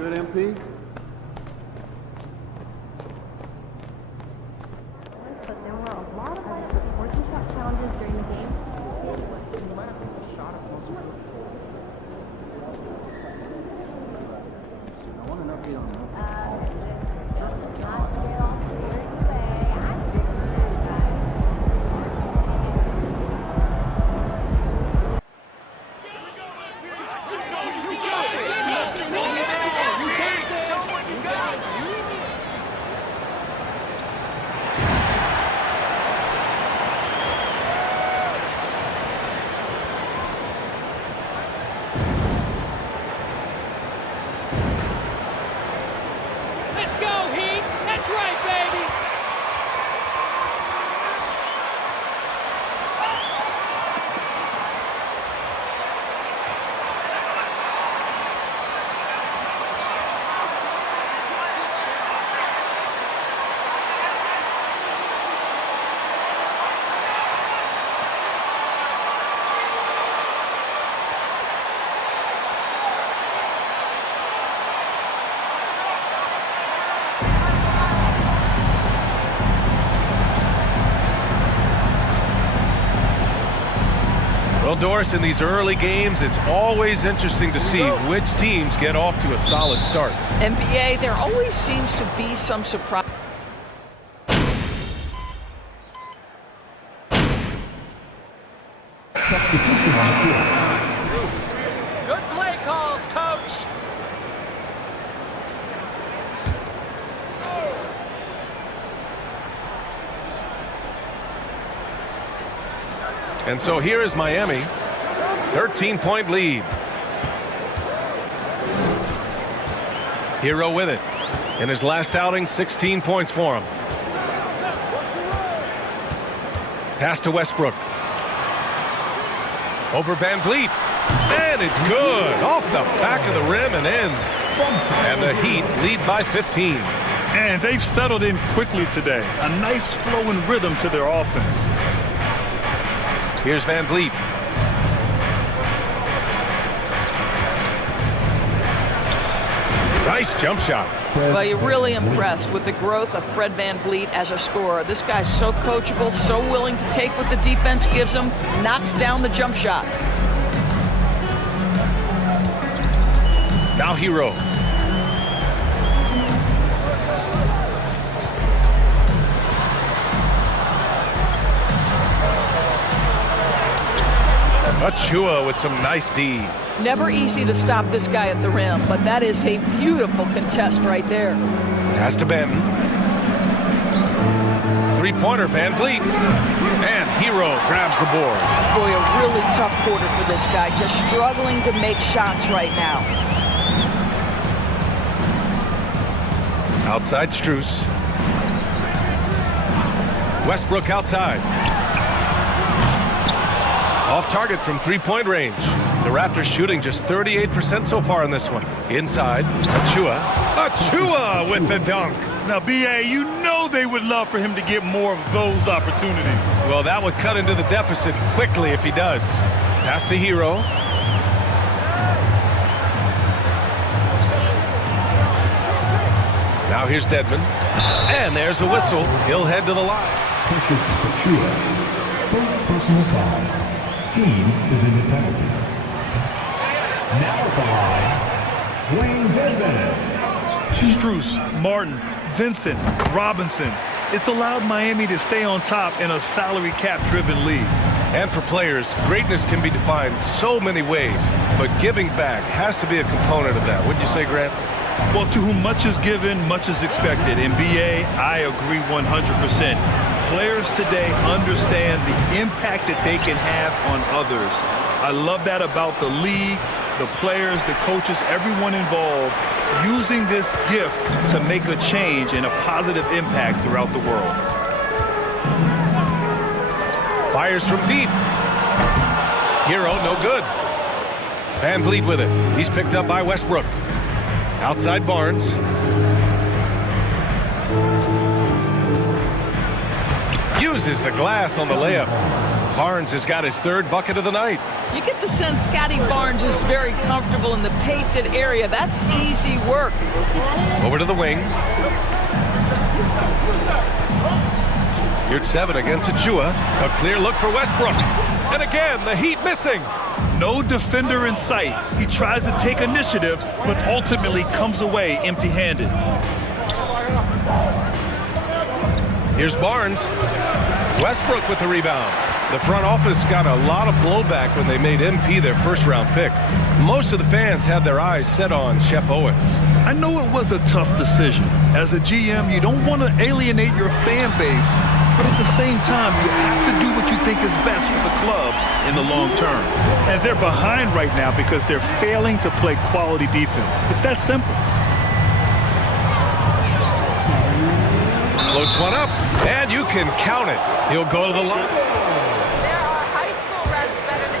good, MP? But there were a lot of working shot challenges during the game. I want an update on that. Let's go, Heat! That's right, baby! Well, Doris, in these early games, it's always interesting to see which teams get off to a solid start. NBA, there always seems to be some surprise. Good play calls, coach! And so here is Miami, 13-point lead. Hero with it. In his last outing, 16 points for him. Pass to Westbrook. Over Van Vliet. And it's good. Off the back of the rim and in. And the Heat lead by 15. And they've settled in quickly today. A nice flowing rhythm to their offense. Here's Van Vliet. Nice jump shot. Well, you're really impressed with the growth of Fred Van Vliet as a scorer. This guy's so coachable, so willing to take what the defense gives him, knocks down the jump shot. Now Hero. Achua with some nice D. Never easy to stop this guy at the rim, but that is a beautiful contest right there. Pass to Benton. Three-pointer, Van Vliet. And Hero grabs the board. Boy, a really tough quarter for this guy, just struggling to make shots right now. Outside Strus. Westbrook outside. Off target from three-point range. The Raptors shooting just 38% so far in this one. Inside, Achua. Achua with the dunk. Now, B.A., you know they would love for him to get more of those opportunities. Well, that would cut into the deficit quickly if he does. Pass to Hero. Now here's Dedmon. And there's a whistle. He'll head to the line. Pushes Achua. First personal foul. Team is in the penalty. Now at the line, Wayne Dedmon. Strus, Martin, Vincent, Robinson. It's allowed Miami to stay on top in a salary cap-driven league. And for players, greatness can be defined so many ways, but giving back has to be a component of that. Wouldn't you say, Grant? Well, to whom much is given, much is expected. In BA, I agree 100%. Players today understand the impact that they can have on others. I love that about the league, the players, the coaches, everyone involved, using this gift to make a change and a positive impact throughout the world. Fires from deep. Hero, no good. Van Vliet with it. He's picked up by Westbrook. Outside Barnes. Uses the glass on the layup. Barnes has got his third bucket of the night. You get the sense Scotty Barnes is very comfortable in the painted area. That's easy work. Over to the wing. Here's 7 against บํ. A clear look for Westbrook. And again, the Heat missing. No defender in sight. He tries to take initiative, but ultimately comes away empty-handed. Here's Barnes. Westbrook with the rebound. The front office got a lot of blowback when they made MP their first-round pick. Most of the fans had their eyes set on Shep Owens. I know it was a tough decision. As a GM, you don't want to alienate your fan base, but at the same time, you have to do what you think is best for the club in the long term. And they're behind right now because they're failing to play quality defense. It's that simple. Floats one up, and you can count it. He'll go to the line.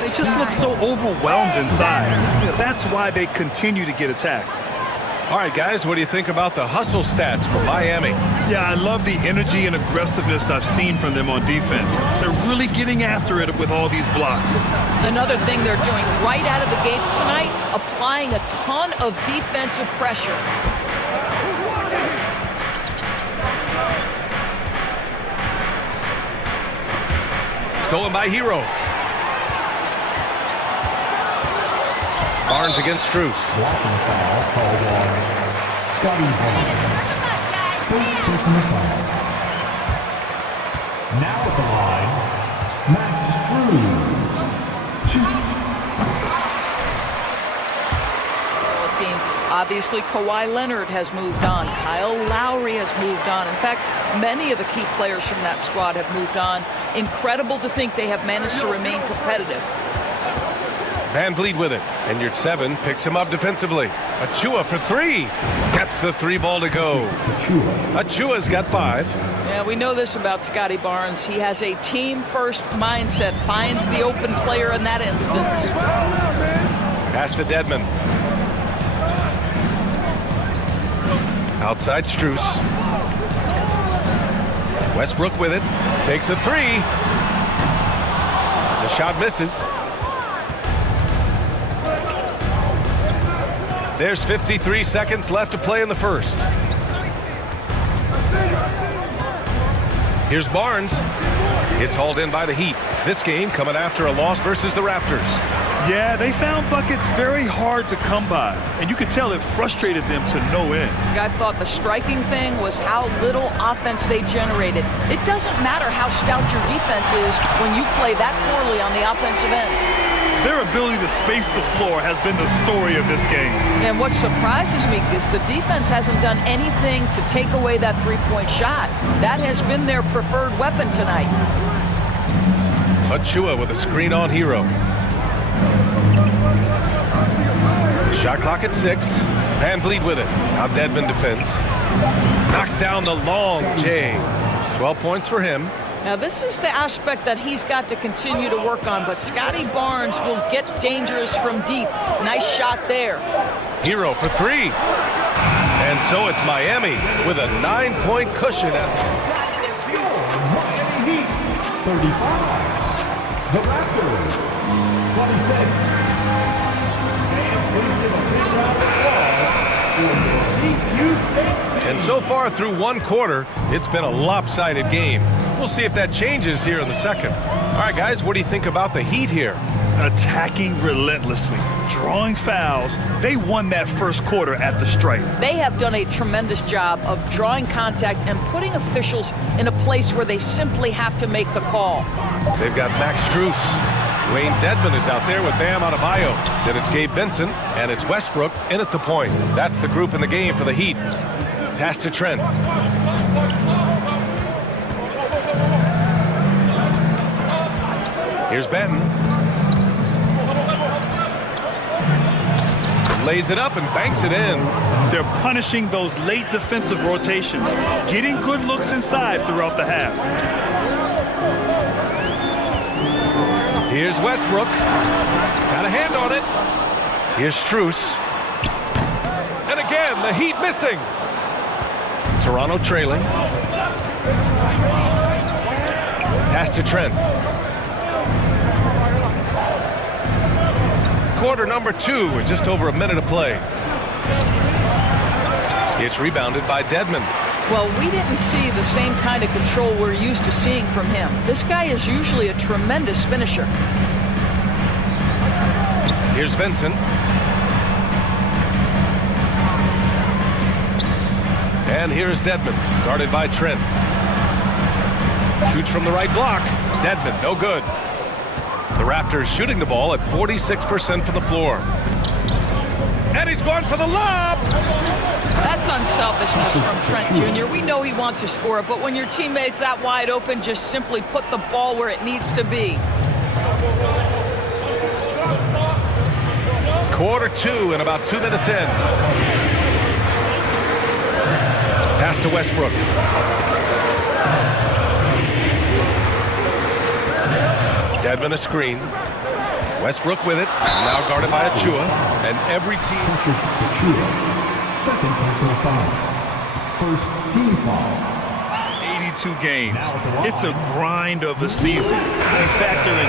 They just look so overwhelmed inside. That's why they continue to get attacked. All right, guys, what do you think about the hustle stats for Miami? Yeah, I love the energy and aggressiveness I've seen from them on defense. They're really getting after it with all these blocks. Another thing they're doing right out of the gates tonight, applying a ton of defensive pressure. Stolen by Hero. Barnes against Strus. Blocking foul called on Scotty Barnes. First personal foul. Now at the line, Max Strus. Team. Obviously, Kawhi Leonard has moved on. Kyle Lowry has moved on. In fact, many of the key players from that squad have moved on. Incredible to think they have managed to remain competitive. Van Vliet with it. And your 7 picks him up defensively. Achiuwa for 3. Gets the 3 ball to go. Achiuwa's got 5. Yeah, we know this about Scotty Barnes. He has a team-first mindset. Finds the open player in that instance. Pass to Dedmon. Outside Strus. Westbrook with it. Takes a 3. The shot misses. There's 53 seconds left to play in the first. Here's Barnes. It's hauled in by the Heat. This game coming after a loss versus the Raptors. Yeah, they found buckets very hard to come by, and you could tell it frustrated them to no end. I thought the striking thing was how little offense they generated. It doesn't matter how stout your defense is when you play that poorly on the offensive end. Their ability to space the floor has been the story of this game. And what surprises me is the defense hasn't done anything to take away that three-point shot. That has been their preferred weapon tonight. Achiuwa with a screen on Hero. Shot clock at 6. Van Vliet with it. Now Dedmon defends. Knocks down the long J. 12 points for him. Now this is the aspect that he's got to continue to work on, but Scotty Barnes will get dangerous from deep. Nice shot there. Hero for 3. And so it's Miami with a 9-point cushion. Miami Heat, 35. The Raptors, 26. And so far through one quarter, it's been a lopsided game. We'll see if that changes here in the second. All right, guys, what do you think about the Heat here? Attacking relentlessly, drawing fouls. They won that first quarter at the stripe. They have done a tremendous job of drawing contact and putting officials in a place where they simply have to make the call. They've got Max Strus. Wayne Dedmon is out there with Bam Adebayo. Then it's Gabe Vincent, and it's Westbrook in at the point. That's the group in the game for the Heat. Pass to Trent. Here's Benton. Lays it up and banks it in. They're punishing those late defensive rotations, getting good looks inside throughout the half. Here's Westbrook. Got a hand on it. Here's Strus. And again, the Heat missing. Toronto trailing. Pass to Trent. quarter number 2 with just over a minute of play. It's rebounded by Dedmon. Well, we didn't see the same kind of control we're used to seeing from him. This guy is usually a tremendous finisher. Here's Vincent. And here's Dedmon, guarded by Trent. Shoots from the right block. Dedmon, no good. The Raptors shooting the ball at 46% from the floor. And he's going for the lob! That's unselfishness from Trent Jr. We know he wants to score, but when your teammate's that wide open, just simply put the ball where it needs to be. Quarter 2 and about 2 minutes in. Pass to Westbrook. Dedmon a screen. Westbrook with it. Now guarded by Achua. And every team... Second personal foul. First team foul. 82 games. It's a grind of a season. And factor in...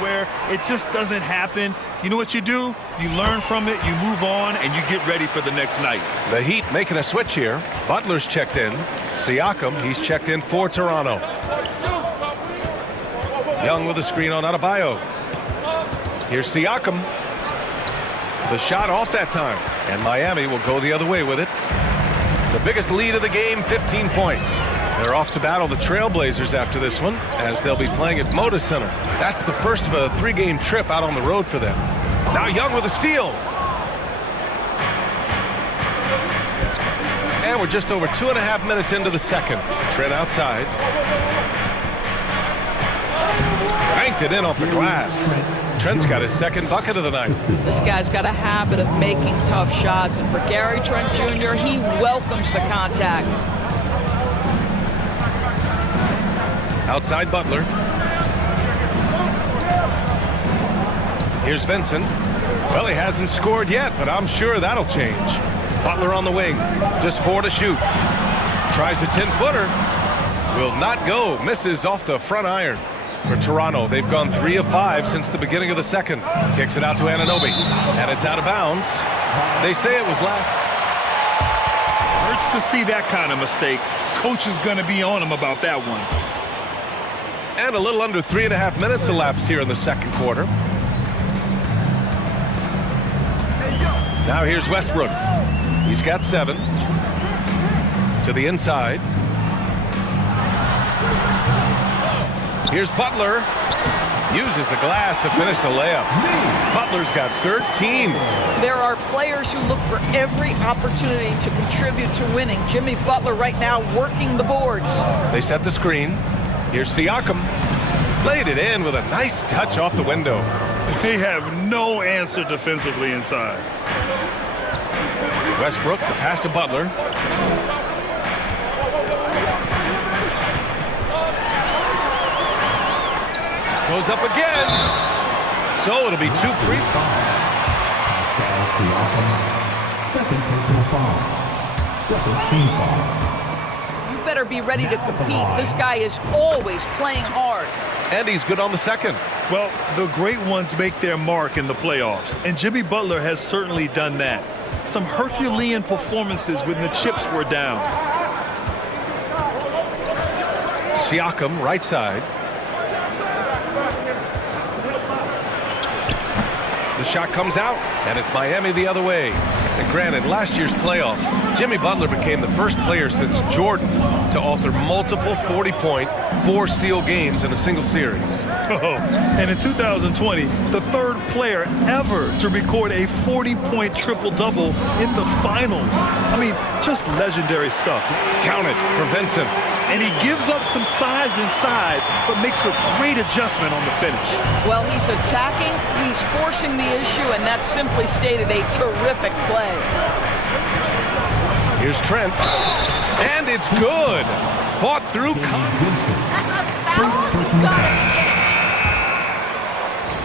where it just doesn't happen. You know what you do? You learn from it, you move on, and you get ready for the next night. The Heat making a switch here. Butler's checked in. Siakam, he's checked in for Toronto. Young with a screen on Adebayo. Here's Siakam. The shot off that time. And Miami will go the other way with it. The biggest lead of the game, 15 points. They're off to battle the Trailblazers after this one, as they'll be playing at Moda Center. That's the first of a 3-game trip out on the road for them. Now Young with a steal. And we're just over 2.5 minutes into the second. Trent outside. Banked it in off the glass. Trent's got his second bucket of the night. This guy's got a habit of making tough shots, and for Gary Trent Jr., he welcomes the contact. Outside Butler. Here's Vincent. Well, he hasn't scored yet, but I'm sure that'll change. Butler on the wing. Just 4 to shoot. Tries a 10-footer. Will not go. Misses off the front iron. For Toronto, they've gone 3 of 5 since the beginning of the second. Kicks it out to Anunoby. And it's out of bounds. They say it was last. Hurts to see that kind of mistake. Coach is going to be on him about that one. And a little under 3.5 minutes elapsed here in the second quarter. Now here's Westbrook. He's got 7. To the inside. Here's Butler. Uses the glass to finish the layup. Butler's got 13. There are players who look for every opportunity to contribute to winning. Jimmy Butler right now working the boards. They set the screen. Here's Siakam. Laid it in with a nice touch off the window. They have no answer defensively inside. Westbrook, the pass to Butler. Goes up again. So it'll be 2 free. Second personal foul. Second team foul. You better be ready to compete. This guy is always playing hard. And he's good on the second. Well, the great ones make their mark in the playoffs, and Jimmy Butler has certainly done that. Some Herculean performances when the chips were down. Siakam, right side. The shot comes out, and it's Miami the other way. And granted, last year's playoffs, Jimmy Butler became the first player since Jordan to author multiple 40-point, 4-steal games in a single series. Oh, and in 2020, the third player ever to record a 40-point triple-double in the finals. I mean, just legendary stuff. Count it for Vincent. And he gives up some size inside, but makes a great adjustment on the finish. Well, he's attacking, he's forcing the issue, and that simply stated a terrific play. Here's Trent. And it's good. Fought through.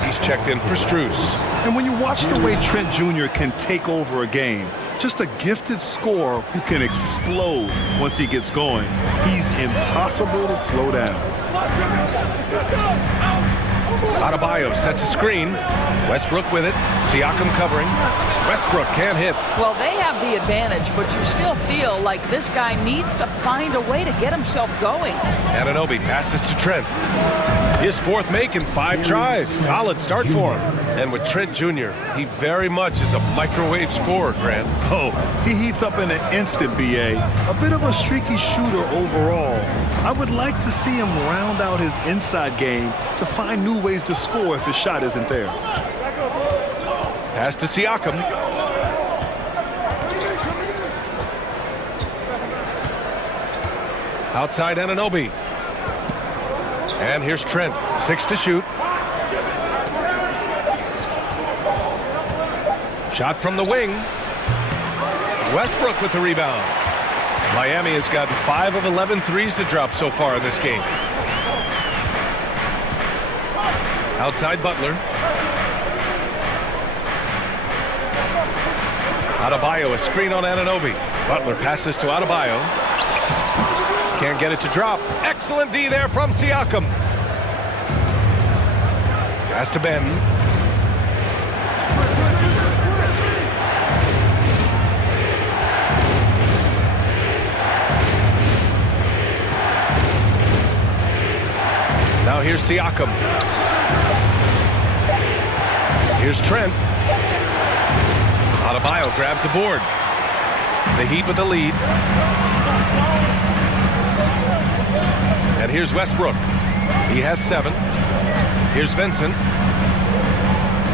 He's checked in for Strus. And when you watch the way Trent Jr. can take over a game, just a gifted scorer who can explode once he gets going. He's impossible to slow down. Adebayo sets a screen. Westbrook with it. Siakam covering. Westbrook can't hit. Well, they have the advantage, but you still feel like this guy needs to find a way to get himself going. Anunoby passes to Trent. His fourth make in 5 tries. Solid start for him. And with Trent Jr., he very much is a microwave scorer, Grant. Oh, he heats up in an instant, BA. A bit of a streaky shooter overall. I would like to see him round out his inside game to find new ways to score if his shot isn't there. Pass to Siakam. Outside Anunoby. And here's Trent. 6 to shoot. Shot from the wing. Westbrook with the rebound. Miami has gotten 5 of 11 threes to drop so far in this game. Outside Butler. Adebayo, a screen on Anunoby. Butler passes to Adebayo. Can't get it to drop. Excellent D there from Siakam. Pass to Ben. Now here's Siakam. Here's Trent. Adebayo grabs the board. The Heat with the lead. And here's Westbrook. He has 7. Here's Vincent.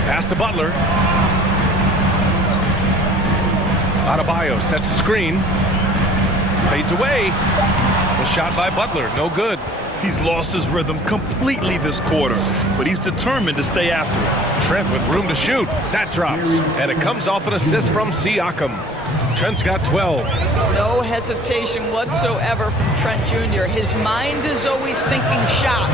Pass to Butler. Adebayo sets a screen. Fades away. The shot by Butler, no good. He's lost his rhythm completely this quarter, but he's determined to stay after it. Trent with room to shoot. That drops. And it comes off an assist from Siakam. Trent's got 12. No hesitation whatsoever from Trent Jr. His mind is always thinking shot.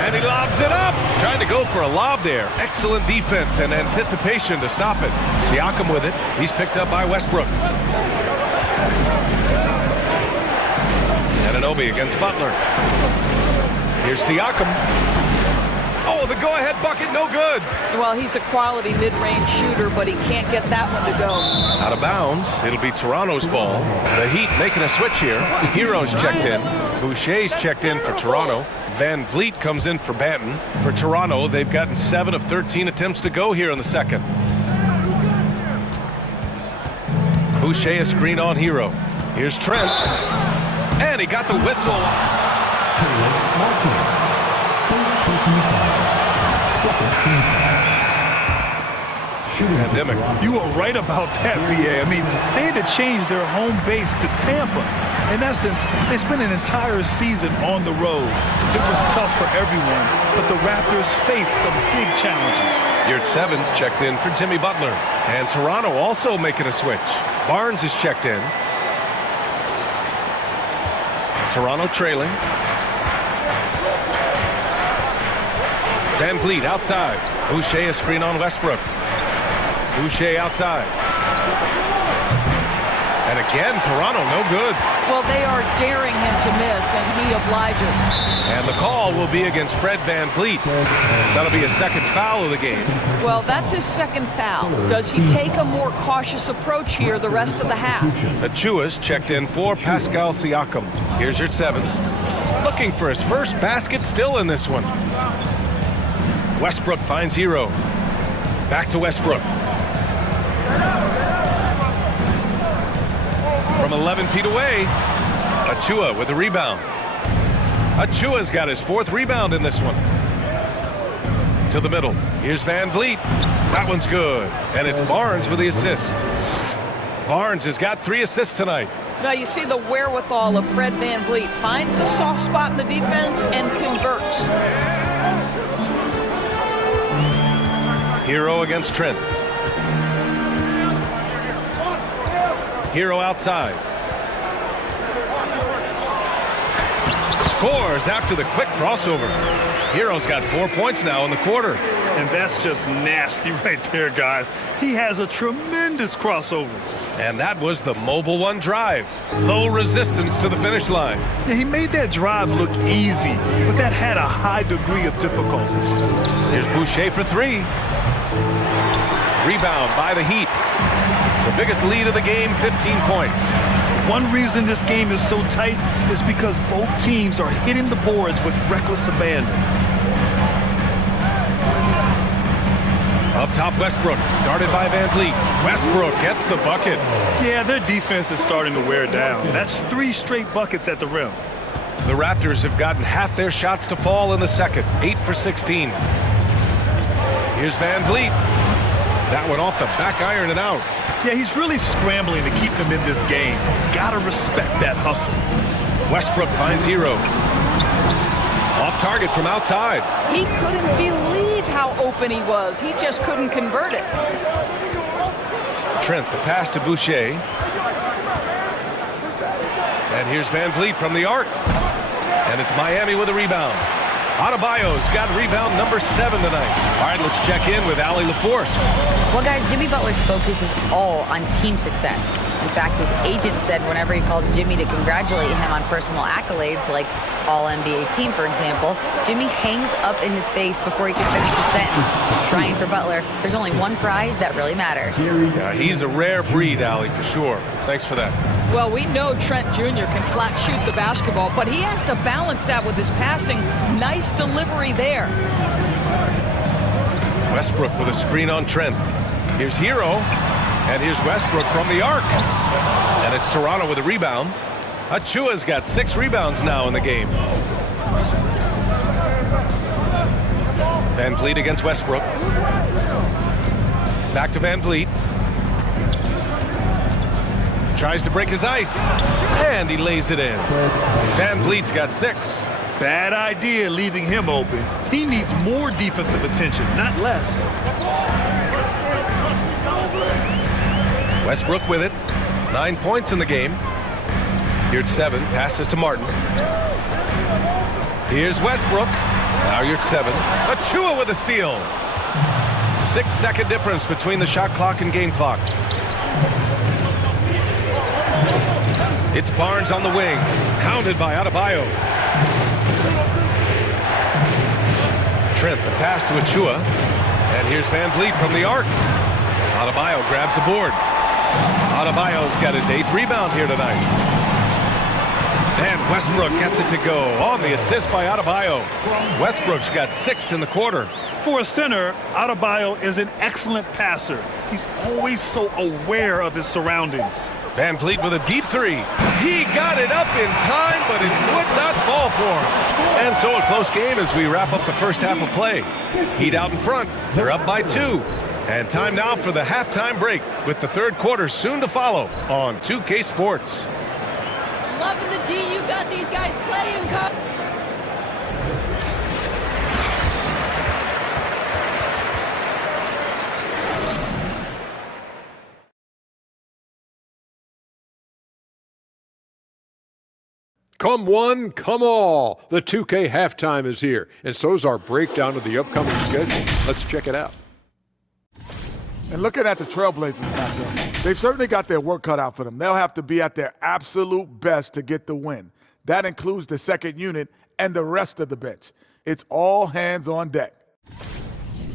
And he lobs it up. Trying to go for a lob there. Excellent defense and anticipation to stop it. Siakam with it. He's picked up by Westbrook. Anunoby against Butler. Here's Siakam. Oh, the go-ahead bucket, no good. Well, he's a quality mid-range shooter, but he can't get that one to go. Out of bounds. It'll be Toronto's ball. The Heat making a switch here. Hero's checked in. Boucher's checked in for Toronto. Van Vliet comes in for Banton. For Toronto, they've gotten 7 of 13 attempts to go here in the second. Boucher a screen on Hero. Here's Trent. And he got the whistle. Pandemic. You were right about that, BA. I mean, they had to change their home base to Tampa. In essence, they spent an entire season on the road. It was tough for everyone, but the Raptors faced some big challenges. Yurt Sevens checked in for Jimmy Butler. And Toronto also making a switch. Barnes is checked in. Toronto trailing. Van Vliet outside. Boucher a screen on Westbrook. Boucher outside. And again, Toronto no good. Well, they are daring him to miss, and he obliges. And the call will be against Fred Van Vliet. That'll be a second foul of the game. Well, that's his second foul. Does he take a more cautious approach here the rest of the half? Achua's checked in for Pascal Siakam. Here's your 7. Looking for his first basket still in this one. Westbrook finds Hero. Back to Westbrook. From 11 feet away, Achua with the rebound. Achua's got his 4th rebound in this one. To the middle. Here's Van Vliet. That one's good. And it's Barnes with the assist. Barnes has got 3 assists tonight. Now you see the wherewithal of Fred Van Vliet. Finds the soft spot in the defense and converts. Hero against Trent. Hero outside. scores after the quick crossover. Hero's got 4 points now in the quarter. And that's just nasty right there, guys. He has a tremendous crossover. And that was the Mobile One drive. Low resistance to the finish line. Yeah, he made that drive look easy, but that had a high degree of difficulty. Here's Boucher for three. Rebound by the Heat. The biggest lead of the game, 15 points. One reason this game is so tight is because both teams are hitting the boards with reckless abandon. Up top, Westbrook, guarded by Van Vliet. Westbrook gets the bucket. Yeah, their defense is starting to wear down. That's 3 straight buckets at the rim. The Raptors have gotten half their shots to fall in the second, 8 for 16. Here's Van Vliet. That one off the back iron and out. Yeah, he's really scrambling to keep them in this game. Gotta respect that hustle. Westbrook finds Hero. Off target from outside. He couldn't believe how open he was. He just couldn't convert it. Trent, the pass to Boucher. And here's Van Vliet from the arc. And it's Miami with a rebound. Adebayo's got rebound number 7 tonight. All right, let's check in with Allie LaForce. Well, guys, Jimmy Butler's focus is all on team success. In fact, his agent said whenever he calls Jimmy to congratulate him on personal accolades, like All-NBA team, for example, Jimmy hangs up in his face before he can finish the sentence. Trying for Butler, there's only one prize that really matters. Yeah, he's a rare breed, Allie, for sure. Thanks for that. Well, we know Trent Jr. can flat shoot the basketball, but he has to balance that with his passing. Nice delivery there. Westbrook with a screen on Trent. Here's Hero. And here's Westbrook from the arc. And it's Toronto with a rebound. Achua's got 6 rebounds now in the game. Van Vliet against Westbrook. Back to Van Vliet. Tries to break his ice. And he lays it in. Van Vliet's got 6. Bad idea leaving him open. He needs more defensive attention, not less. Westbrook with it. 9 points in the game. Here's 7. Passes to Martin. Here's Westbrook. Now you're 7. Achua with a steal. 6-second difference between the shot clock and game clock. It's Barnes on the wing. Counted by Adebayo. Trent, the pass to Achua. And here's Van Vliet from the arc. Adebayo grabs the board. Adebayo's got his 8th rebound here tonight. And Westbrook gets it to go on the assist by Adebayo. Westbrook's got 6 in the quarter. For a center, Adebayo is an excellent passer. He's always so aware of his surroundings. Van Vliet with a deep 3. He got it up in time, but it would not fall for him. And so a close game as we wrap up the first half of play. Heat out in front. They're up by 2. And time now for the halftime break with the third quarter soon to follow on 2K Sports. Loving the D you got these guys playing, Coach. Come one, come all. The 2K halftime is here, and so's our breakdown of the upcoming schedule. Let's check it out. And looking at the Trailblazers matchup, they've certainly got their work cut out for them. They'll have to be at their absolute best to get the win. That includes the second unit and the rest of the bench. It's all hands on deck.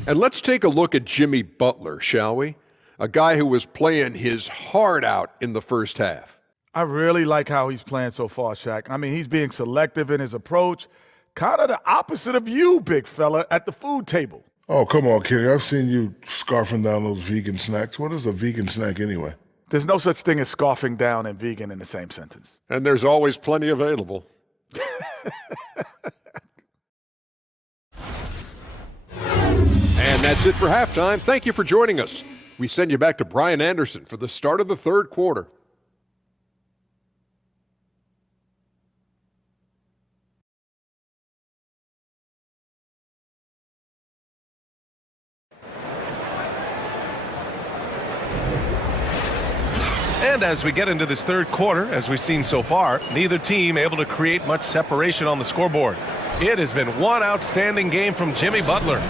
And let's take a look at Jimmy Butler, shall we? A guy who was playing his heart out in the first half. I really like how he's playing so far, Shaq. I mean, he's being selective in his approach. Kind of the opposite of you, big fella, at the food table. Oh, come on, Kenny. I've seen you scarfing down those vegan snacks. What is a vegan snack anyway? There's no such thing as scarfing down and vegan in the same sentence. And there's always plenty available. And that's it for halftime. Thank you for joining us. We send you back to Brian Anderson for the start of the third quarter. And as we get into this third quarter, as we've seen so far, neither team able to create much separation on the scoreboard. It has been one outstanding game from Jimmy Butler. And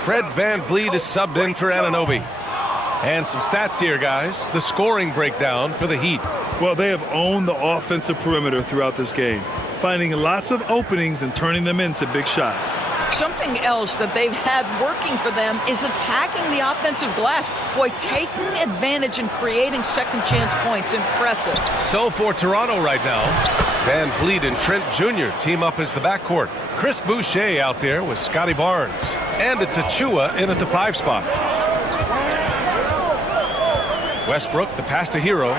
Fred VanVleet is subbed in for Anunoby. And some stats here, guys. The scoring breakdown for the Heat. Well, they have owned the offensive perimeter throughout this game, finding lots of openings and turning them into big shots. Something else that they've had working for them is attacking the offensive glass. Boy, taking advantage and creating second chance points. Impressive. So for Toronto right now, VanVleet and Trent Jr. team up as the backcourt. Chris Boucher out there with Scotty Barnes. And it's Achiuwa in at the 5 spot. Westbrook, the pass to Hero.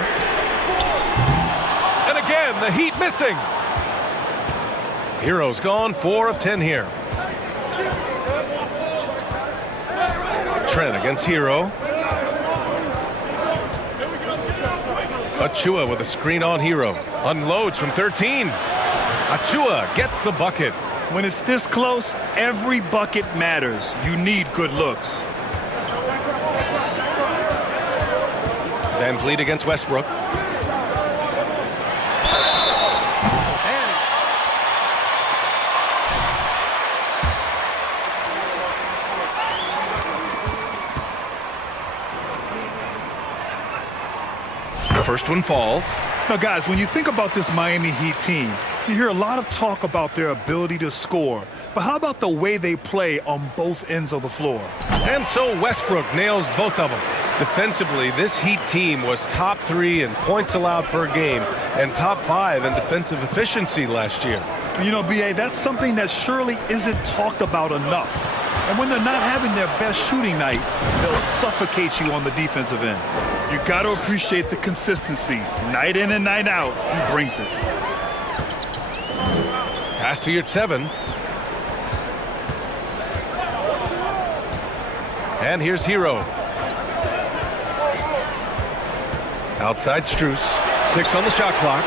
And again, the Heat missing. Hero's gone 4 of 10 here. Trent against Hero. Achiuwa with a screen on Hero. Unloads from 13. Achiuwa gets the bucket. When it's this close, every bucket matters. You need good looks. VanVleet against Westbrook. The first one falls. Now, guys, when you think about this Miami Heat team, you hear a lot of talk about their ability to score. But how about the way they play on both ends of the floor? And so Westbrook nails both of them. Defensively, this Heat team was top 3 in points allowed per game and top 5 in defensive efficiency last year. You know, B.A., that's something that surely isn't talked about enough. And when they're not having their best shooting night, they'll suffocate you on the defensive end. You got to appreciate the consistency. Night in and night out, he brings it. Pass to your 7. And here's Hero. Outside Strus. 6 on the shot clock.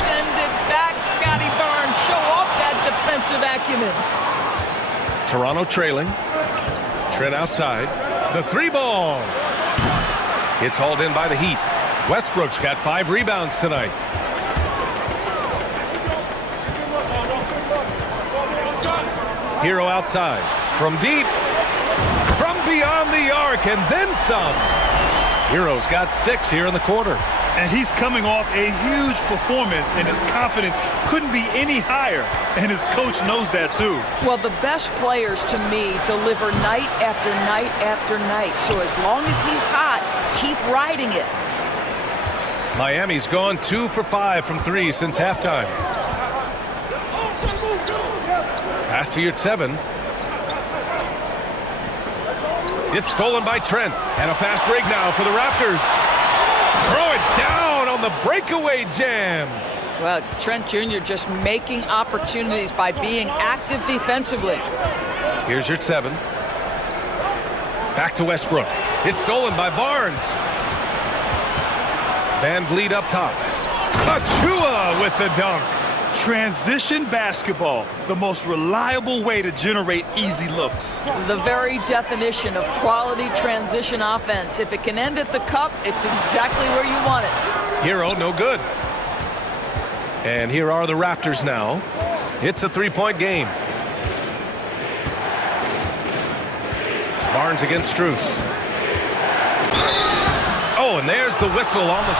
Send it back, Scotty Barnes. Show off that defensive acumen. Toronto trailing. Trent outside. The 3-ball. It's hauled in by the Heat. Westbrook's got 5 rebounds tonight. Hero outside. From deep. From beyond the arc and then some. Hero's got 6 here in the quarter. And he's coming off a huge performance, and his confidence couldn't be any higher. And his coach knows that, too. Well, the best players, to me, deliver night after night after night. So as long as he's hot, keep riding it. Miami's gone 2 for 5 from 3 since halftime. Pass to your 7. It's stolen by Trent. And a fast break now for the Raptors. Throw it down on the breakaway jam. Well, Trent Jr. just making opportunities by being active defensively. Here's your 7. Back to Westbrook. It's stolen by Barnes. VanVleet up top. Achiuwa with the dunk. Transition basketball, the most reliable way to generate easy looks. The very definition of quality transition offense. If it can end at the cup, it's exactly where you want it. Hero, no good. And here are the Raptors now. It's a 3-point game. Barnes against Strus. Oh, and there's the whistle on the...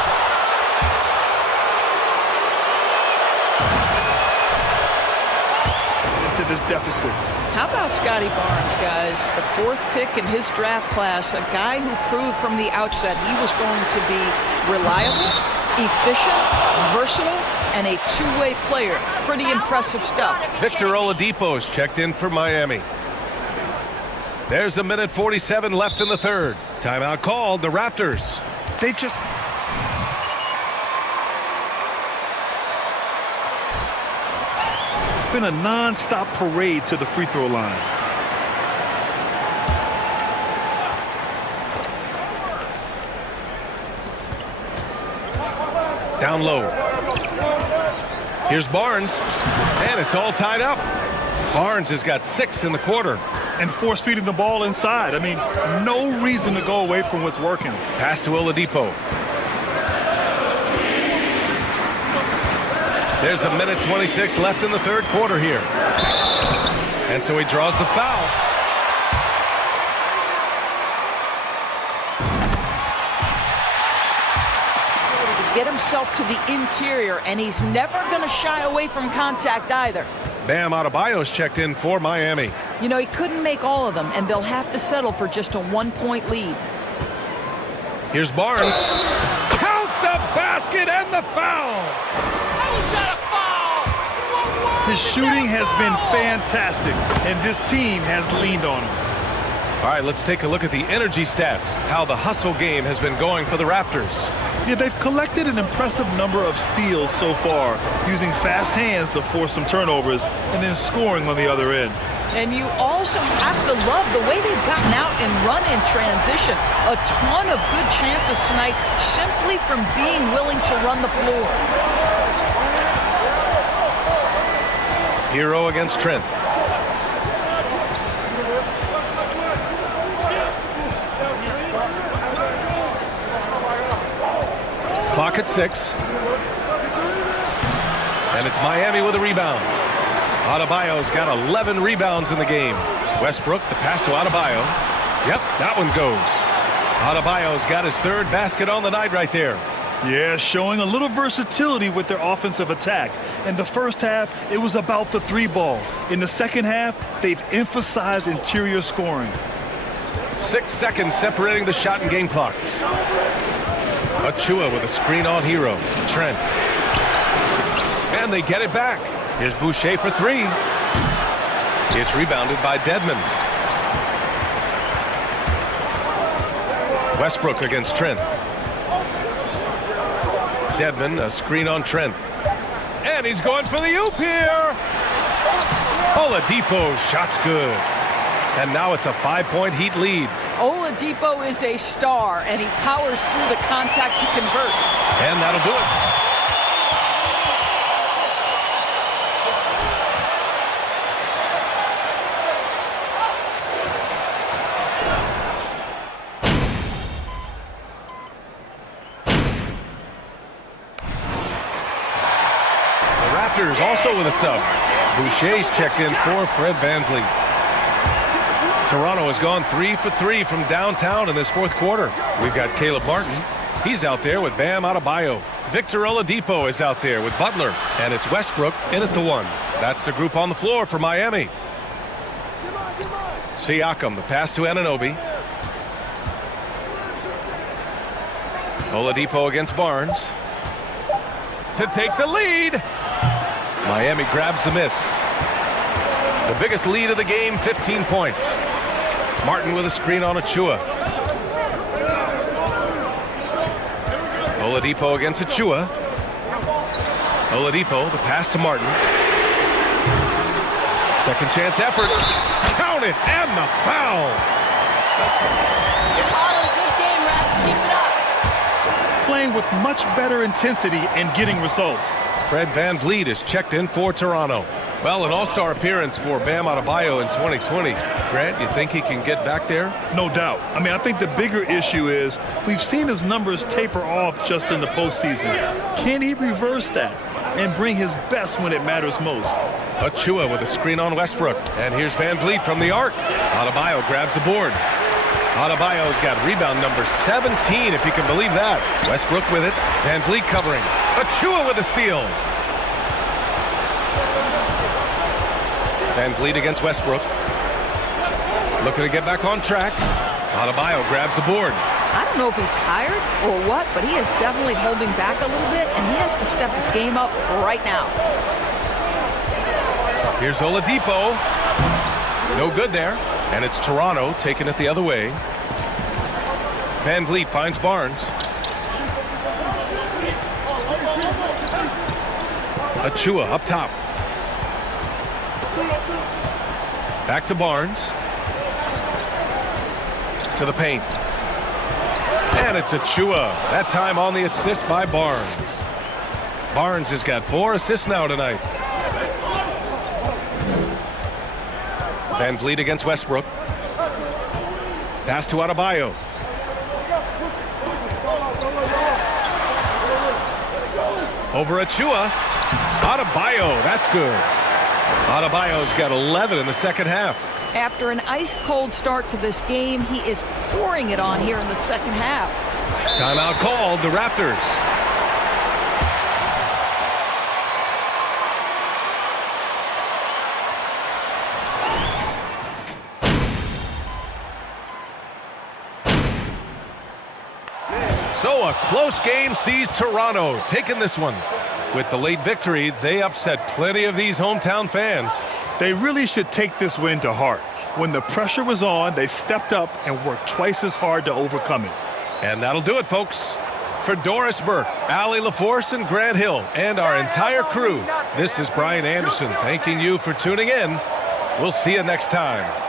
To this deficit. How about Scotty Barnes, guys? The 4th pick in his draft class, a guy who proved from the outset he was going to be reliable, efficient, versatile, and a two-way player. Pretty impressive stuff. Victor Oladipo is checked in for Miami. There's 1:47 left in the third. Timeout called. The Raptors. They just... It's been a non-stop parade to the free throw line. Down low. Here's Barnes, and it's all tied up. Barnes has got 6 in the quarter. And force feeding the ball inside. I mean, no reason to go away from what's working. Pass to Oladipo. There's a minute 26 left in the third quarter here. And so he draws the foul. To get himself to the interior, and he's never going to shy away from contact either. Bam Adebayo's checked in for Miami. You know, he couldn't make all of them, and they'll have to settle for just a 1-point lead. Here's Barnes. Count the basket and the foul! How's that a foul? His shooting has been fantastic, and this team has leaned on him. All right, let's take a look at the energy stats, how the hustle game has been going for the Raptors. Yeah, they've collected an impressive number of steals so far, using fast hands to force some turnovers and then scoring on the other end. And you also have to love the way they've gotten out and run in transition. A ton of good chances tonight simply from being willing to run the floor. Hero against Trent. Clock at 6. And it's Miami with a rebound. Adebayo's got 11 rebounds in the game. Westbrook, the pass to Adebayo. Yep, that one goes. Adebayo's got his third basket on the night right there. Yeah, showing a little versatility with their offensive attack. In the first half, it was about the 3-ball. In the second half, they've emphasized interior scoring. 6 seconds separating the shot and game clock. Achua with a screen on Hero. Trent. And they get it back. Here's Boucher for 3. It's rebounded by Dedmon. Westbrook against Trent. Dedmon, a screen on Trent. And he's going for the oop here. Oladipo, shot's good. And now it's a 5-point Heat lead. Oladipo is a star, and he powers through the contact to convert. And that'll do it. The Raptors also with a sub. Boucher's checked in for Fred VanVleet. Toronto has gone 3 for 3 from downtown in this fourth quarter. We've got Caleb Martin. He's out there with Bam Adebayo. Victor Oladipo is out there with Butler. And it's Westbrook in at the 1. That's the group on the floor for Miami. Siakam, the pass to Anunoby. Oladipo against Barnes. To take the lead. Miami grabs the miss. The biggest lead of the game, 15 points. Martin with a screen on Achua. Oladipo against Achua. Oladipo, the pass to Martin. Second chance effort. Count it, and the foul. Good game, Ref. Keep it up. Playing with much better intensity and getting results. Fred VanVleet is checked in for Toronto. Well, an all-star appearance for Bam Adebayo in 2020. Grant, you think he can get back there? No doubt. I mean, I think the bigger issue is we've seen his numbers taper off just in the postseason. Can he reverse that and bring his best when it matters most? Achua with a screen on Westbrook. And here's VanVleet from the arc. Adebayo grabs the board. Adebayo's got rebound number 17, if you can believe that. Westbrook with it. VanVleet covering. Achua with a steal. VanVleet against Westbrook. Looking to get back on track. Adebayo grabs the board. I don't know if he's tired or what, but he is definitely holding back a little bit, and he has to step his game up right now. Here's Oladipo. No good there. And it's Toronto taking it the other way. VanVleet finds Barnes. Achua up top. Back to Barnes. To the paint. And it's Achua. That time on the assist by Barnes. Barnes has got 4 assists now tonight. Van Vliet against Westbrook. Pass to Adebayo. Over Achua. Adebayo, that's good. Adebayo's got 11 in the second half. After an ice-cold start to this game, he is pouring it on here in the second half. Timeout called, the Raptors. So a close game sees Toronto taking this one. With the late victory, they upset plenty of these hometown fans. They really should take this win to heart. When the pressure was on, they stepped up and worked twice as hard to overcome it. And that'll do it, folks. For Doris Burke, Allie LaForce, and Grant Hill, and our entire crew, this is Brian Anderson thanking you for tuning in. We'll see you next time.